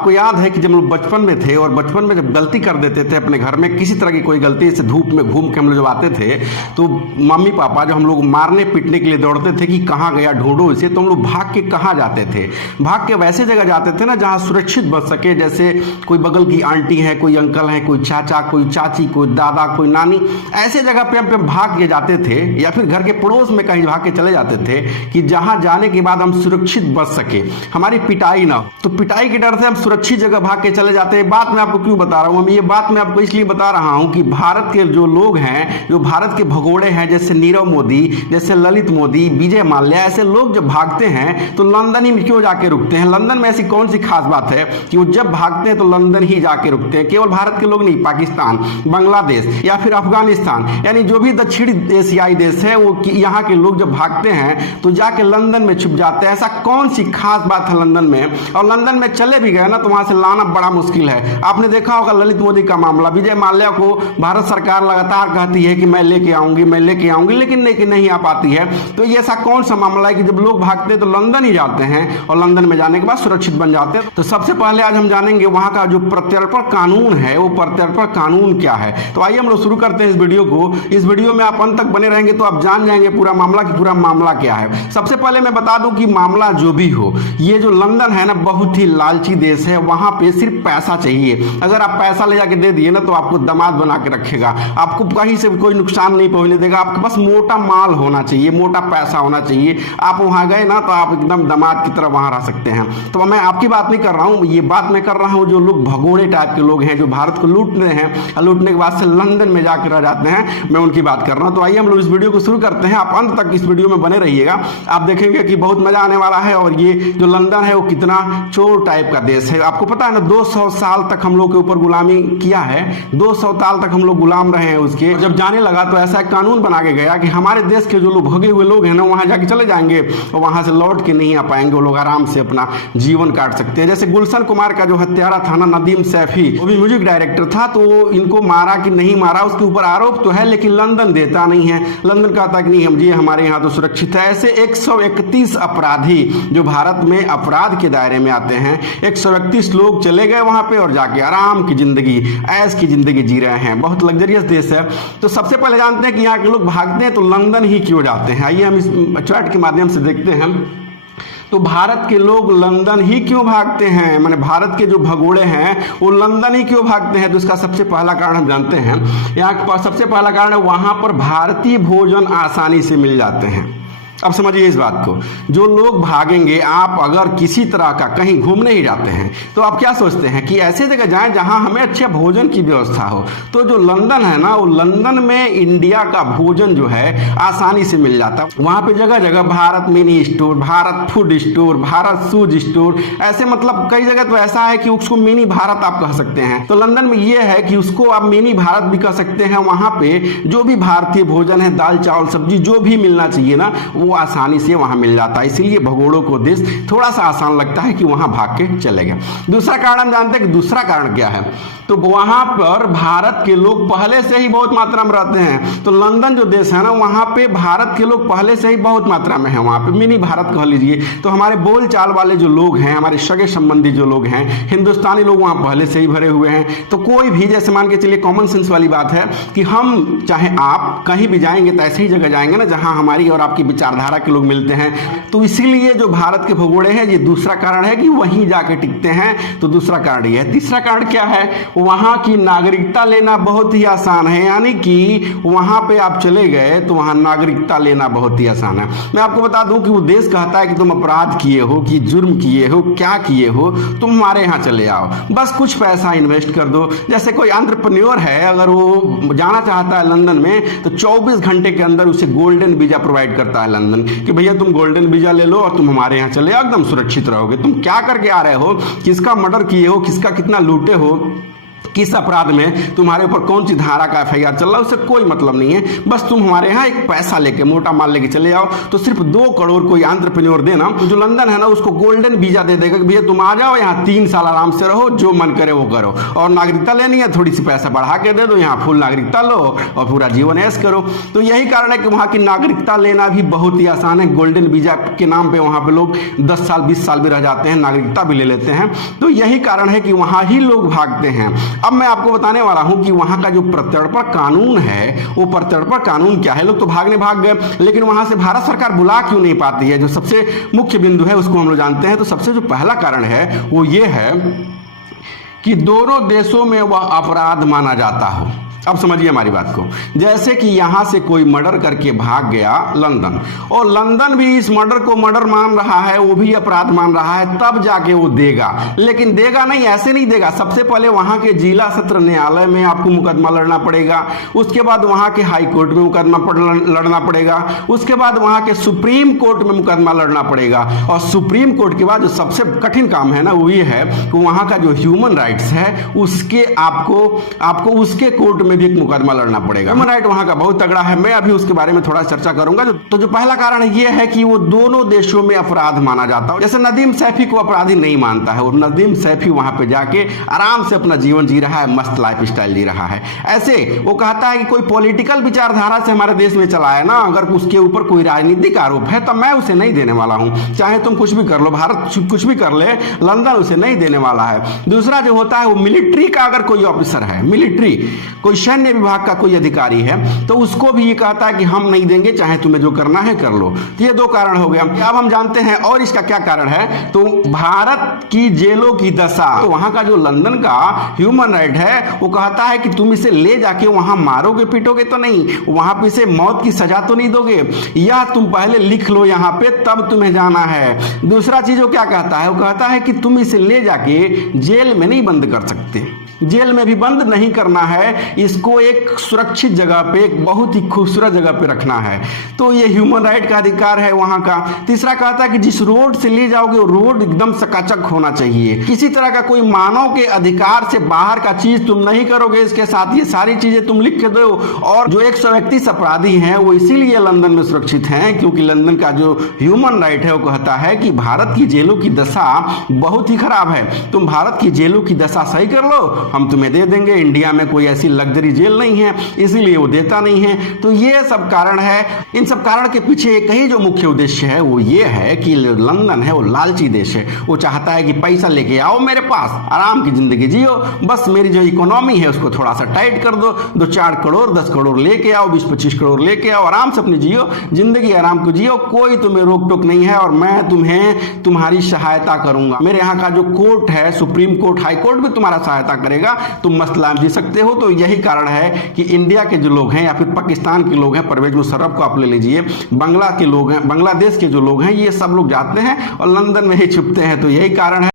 आपको याद है कि जब हम लोग बचपन में थे और बचपन में जब गलती कर देते थे अपने घर में किसी तरह की कोई गलती से धूप में घूम के हम लोग जब आते थे तो मम्मी पापा जो हम लोग मारने पीटने के लिए दौड़ते थे कि कहाँ गया ढूंढो इसे, तो हम लोग भाग के कहाँ जाते थे? भाग के वैसे जगह जाते थे ना जहाँ सुरक्षित बच सके, जैसे कोई बगल की आंटी है, कोई अंकल है, कोई चाचा, कोई चाची, कोई दादा, कोई नानी, ऐसे जगह पे हम भाग के जाते थे या फिर घर के पड़ोस में कहीं भाग के चले जाते थे कि जहाँ जाने के बाद हम सुरक्षित बच सके, हमारी पिटाई ना हो। तो पिटाई के डर से हम सुरक्षित जगह भाग के चले जाते हैं। बात मैं आपको क्यों बता रहा हूँ? ये बात मैं आपको इसलिए बता रहा हूँ कि भारत के जो लोग हैं, जो भारत के भगोड़े हैं, जैसे नीरव मोदी, जैसे ललित मोदी, विजय माल्या, ऐसे लोग जब भागते हैं तो लंदन ही में क्यों जाके रुकते हैं? लंदन में ऐसी कौन सी खास बात है कि वो जब भागते हैं तो लंदन ही जाके रुकते हैं? केवल भारत के लोग नहीं, पाकिस्तान, बांग्लादेश या फिर अफगानिस्तान, यानी जो भी दक्षिण एशियाई देश है वो यहाँ के लोग जब भागते हैं तो जाके लंदन में छुप जाते हैं। ऐसा कौन सी खास बात है लंदन में? और लंदन में चले भी गए ना तो वहां से लाना बड़ा मुश्किल है। आपने देखा होगा ललित मोदी का मामला, विजय माल्या को भारत सरकार लगातार कहती है कि मैं लेके आऊंगी, मैं लेके आऊंगी, लेकिन नहीं आ पाती है। तो ये ऐसा कौन सा मामला है कि जब लोग भागते हैं तो लंदन ही जाते हैं और लंदन में जाने के बाद सुरक्षित बन जाते हैं? तो सबसे पहले आज हम जानेंगे वहां का जो प्रत्यर्पण कानून है, वो प्रत्यर्पण कानून क्या है। तो आइए हम लोग शुरू करते हैं इस वीडियो को। इस वीडियो में आप अंत तक बने रहेंगे तो आप जान जाएंगे पूरा मामला कि पूरा मामला क्या है। सबसे पहले मैं बता दूं कि मामला जो भी हो, ये जो लंदन है ना, बहुत ही लालची देश है। वहां पे सिर्फ पैसा चाहिए। अगर आप पैसा ले जाके दे दिए ना तो आपको दामाद बना के रखेगा, आपको कहीं से कोई नुकसान नहीं पहुंचने देगा। आपके पास मोटा माल होना चाहिए, मोटा पैसा होना चाहिए। आप वहां गए ना तो आप एकदम दामाद की तरह वहां रह सकते हैं। तो मैं आपकी बात नहीं कर रहा हूं, ये बात मैं कर रहा हूं जो लोग भगोड़े टाइप के लोग हैं, जो भारत को लूट रहे हैं और लूटने के बाद से लंदन में जाकर रह जाते हैं, मैं उनकी बात कर रहा हूं। तो आइए हम लोग इस वीडियो को शुरू करते हैं। आप अंत तक इस वीडियो में बने रहिएगा, आप देखेंगे कि बहुत मजा आने वाला है। और ये जो लंदन है वो कितना चोर टाइप का देश है। आपको पता है ना, 200 साल तक हम लोग के ऊपर गुलामी किया है, 200 साल तक हम लोग गुलाम रहे हैं उसके। जब जाने लगा तो ऐसा एक कानून बना के गया कि हमारे देश के जो लोग भगे हुए लोग हैं ना, वहां जाके चले जाएंगे और वहां से लौट के नहीं आ पाएंगे। वो लोग आराम से अपना जीवन काट सकते हैं। जैसे गुलशन कुमार का जो हत्यारा था ना, नदीम सैफी, वो भी म्यूजिक डायरेक्टर था, तो इनको मारा कि नहीं मारा उसके ऊपर आरोप तो है, लेकिन लंदन देता नहीं है। लंदन कहता कि नहीं, हम जी हमारे यहाँ तो सुरक्षित है। ऐसे 131 अपराधी जो भारत में अपराध के दायरे में आते हैं, 131 लोग चले गए वहां पे और जाके आराम की जिंदगी, ऐश की जिंदगी जी रहे हैं। बहुत लग्जरियस देश है। तो सबसे पहले जानते हैं कि यहाँ के लोग भागते हैं तो लंदन ही क्यों जाते हैं। आइए हम इस चैट के माध्यम से देखते हैं। तो भारत के लोग लंदन ही क्यों भागते हैं, माने भारत के जो भगोड़े हैं वो लंदन ही क्यों भागते हैं? तो इसका सबसे पहला कारण हम जानते हैं। यहाँ का सबसे पहला कारण है वहां पर भारतीय भोजन आसानी से मिल जाते हैं। अब समझिए इस बात को, जो लोग भागेंगे, आप अगर किसी तरह का कहीं घूमने ही जाते हैं तो आप क्या सोचते हैं कि ऐसे जगह जाएं जहां हमें अच्छे भोजन की व्यवस्था हो। तो जो लंदन है ना, वो लंदन में इंडिया का भोजन जो है आसानी से मिल जाता है। वहां पे जगह जगह Bharat mini store, Bharat food store, Bharat shoes store, ऐसे मतलब कई जगह तो ऐसा है कि उसको मिनी भारत आप कह सकते हैं। तो लंदन में ये है कि उसको आप मिनी भारत भी कह सकते हैं। वहां पे जो भी भारतीय भोजन है, दाल चावल सब्जी जो भी मिलना चाहिए ना, वो आसानी से वहां मिल जाता है। इसीलिए भगोड़ों को देश थोड़ा सा आसान लगता है कि वहां भाग के चले गए। दूसरा कारण हम जानते हैं कि दूसरा कारण क्या है। तो वहां पर भारत के लोग पहले से ही बहुत मात्रा में रहते हैं। तो लंदन जो देश है ना, वहां पे भारत के लोग पहले से ही बहुत मात्रा में है। वहां पे मिनी भारत कह लीजिए। तो हमारे बोल चाल वाले जो लोग हैं, हमारे सगे संबंधी जो लोग हैं, हिंदुस्तानी लोग वहां पहले से ही भरे हुए हैं। तो कोई भी, जैसे मान के चलिए, कॉमन सेंस वाली बात है कि हम चाहे आप कहीं भी जाएंगे तो ऐसी ही जगह जाएंगे ना जहां हमारी और आपकी विचारधारा के लोग मिलते हैं। तो इसीलिए जो भारत के भगोड़े हैं, ये दूसरा कारण है कि वहीं जाके टिकते हैं। तो दूसरा कारण ये है। तीसरा कारण क्या है? वहां की नागरिकता लेना बहुत ही आसान है। यानी कि वहां पे आप चले गए तो वहां नागरिकता लेना बहुत ही आसान है। मैं आपको बता दूं कि वो देश कहता है कि तुम अपराध किए हो, कि जुर्म किए हो, क्या किए हो, तुम हमारे यहाँ चले आओ, बस कुछ पैसा इन्वेस्ट कर दो। जैसे कोई एंटरप्रेन्योर है, अगर वो जाना चाहता है लंदन में तो 24 घंटे के अंदर उसे गोल्डन वीजा प्रोवाइड करता है लंदन, कि भैया तुम गोल्डन वीजा ले लो और तुम हमारे यहाँ चले आओ, एकदम सुरक्षित रहोगे। तुम क्या करके आ रहे हो, किसका मर्डर किए हो, किसका कितना लूटे हो, किस अपराध में तुम्हारे ऊपर कौन सी धारा का एफआईआर चल रहा है उससे कोई मतलब नहीं है। बस तुम हमारे यहाँ एक पैसा लेके, मोटा माल लेके चले आओ। तो सिर्फ 2 करोड़ कोई एंटरप्रेन्योर देना, जो लंदन है ना उसको गोल्डन वीजा दे देगा कि भैया तुम आ जाओ यहाँ 3 साल आराम से रहो, जो मन करे वो करो, और नागरिकता लेनी है थोड़ी सी पैसा बढ़ा के दे दो, यहाँ फुल नागरिकता लो और पूरा जीवन ऐश करो। तो यही कारण है कि वहाँ की नागरिकता लेना भी बहुत ही आसान है। गोल्डन वीजा के नाम पे वहाँ पे लोग 10 साल 20 साल भी रह जाते हैं, नागरिकता भी ले लेते हैं। तो यही कारण है कि वहाँ ही लोग भागते हैं। अब मैं आपको बताने वाला हूं कि वहां का जो प्रत्यर्पण कानून है, वो प्रत्यर्पण कानून क्या है। लोग तो भागने भाग गए, लेकिन वहां से भारत सरकार बुला क्यों नहीं पाती है, जो सबसे मुख्य बिंदु है उसको हम लोग जानते हैं। तो सबसे जो पहला कारण है वो ये है कि दोनों देशों में वह अपराध माना जाता हो। अब समझिए हमारी बात को, जैसे कि यहां से कोई मर्डर करके भाग गया लंदन, और लंदन भी इस मर्डर को मर्डर मान रहा है, वो भी अपराध मान रहा है, तब जाके वो देगा। लेकिन देगा नहीं, ऐसे नहीं देगा। सबसे पहले वहां के जिला सत्र न्यायालय में आपको मुकदमा लड़ना पड़ेगा, उसके बाद वहां के हाई कोर्ट में मुकदमा लड़ना पड़ेगा, उसके बाद वहां के सुप्रीम कोर्ट में मुकदमा लड़ना पड़ेगा, और सुप्रीम कोर्ट के बाद जो सबसे कठिन काम है ना वो ये है कि वहां का जो ह्यूमन राइट्स है उसके आपको उसके कोर्ट में भी एक मुकदमा लड़ना पड़ेगा। ह्यूमन राइट वहां का बहुत तगड़ा है, मैं अभी उसके बारे में थोड़ा चर्चा करूंगा। तो जो पहला कारण ये है कि वो दोनों देशों में अपराध माना जाता है। जैसे नदीम सैफी को अपराधी नहीं मानता है, और नदीम सैफी वहां पे जाके आराम से अपना जीवन जी रहा है, मस्त लाइफ स्टाइल जी रहा है। ऐसे वो कहता है कि कोई पॉलिटिकल विचारधारा से हमारे देश में चला है ना, अगर उसके ऊपर कोई राजनीतिक आरोप है तो मैं उसे नहीं देने वाला हूं, चाहे तुम कुछ भी कर लो, भारत कुछ भी कर ले, लंदन उसे नहीं देने वाला है। दूसरा जो होता है वो मिलिट्री का अगर कोई ऑफिसर है, मिलिट्री कोई सैन्य विभाग का कोई अधिकारी है, तो उसको भी ये कहता है कि हम नहीं देंगे, चाहे तुम्हें जो करना है कर लो। तो ये 2 कारण हो गया। अब हम जानते हैं और इसका क्या कारण है, तो भारत की जेलों की दशा। तो वहां का जो लंदन का ह्यूमन राइट है वो कहता है कि तुम इसे ले जाके वहां मारोगे पीटोगे तो नहीं, वहां पे इसे मौत की सजा तो नहीं दोगे, या तुम पहले लिख लो यहाँ पे तब तुम्हें जाना है। दूसरा चीज वो क्या कहता है, वो कहता है कि तुम इसे ले जाके जेल में नहीं बंद कर सकते, जेल में भी बंद नहीं करना है, इसको एक सुरक्षित जगह पे, एक बहुत ही खूबसूरत जगह पे रखना है। तो ये ह्यूमन राइट का अधिकार है वहां का। तीसरा कहता है कि जिस रोड से ले जाओगे वो रोड एकदम चकाचक होना चाहिए, किसी तरह का कोई मानव के अधिकार से बाहर का चीज तुम नहीं करोगे। इसके साथ ये सारी चीजें तुम लिख के दो। और जो 131 अपराधी हैं वो इसीलिए लंदन में सुरक्षित हैं क्योंकि लंदन का जो ह्यूमन राइट है वो कहता है कि भारत की जेलों की दशा बहुत ही खराब है, तुम भारत की जेलों की दशा सही कर लो, हम तुम्हें दे देंगे। इंडिया में कोई ऐसी लग्जरी जेल नहीं है, इसलिए वो देता नहीं है। तो ये सब कारण है। इन सब कारण के पीछे एक ही जो मुख्य उद्देश्य है वो ये है कि लंदन है वो लालची देश है। वो चाहता है कि पैसा लेके आओ मेरे पास, आराम की जिंदगी जियो, बस मेरी जो इकोनॉमी है उसको थोड़ा सा टाइट कर दो, 2-4 करोड़ 10 करोड़ लेके आओ, 20-25 करोड़ लेके आओ, आराम से अपनी जियो जिंदगी, आराम को जियो, कोई तुम्हें रोक टोक नहीं है, और मैं तुम्हें तुम्हारी सहायता करूंगा। मेरे यहाँ का जो कोर्ट है, सुप्रीम कोर्ट, हाई कोर्ट भी तुम्हारा सहायता करेगा, तुम मस्त लाइफ जी सकते हो। तो यही कारण है कि इंडिया के जो लोग हैं या फिर पाकिस्तान के लोग हैं, परवेज मुशर्रफ को आप ले लीजिए, बांग्ला के लोग हैं, बांग्लादेश के जो लोग हैं, ये सब लोग जाते हैं और लंदन में ही छुपते हैं। तो यही कारण है।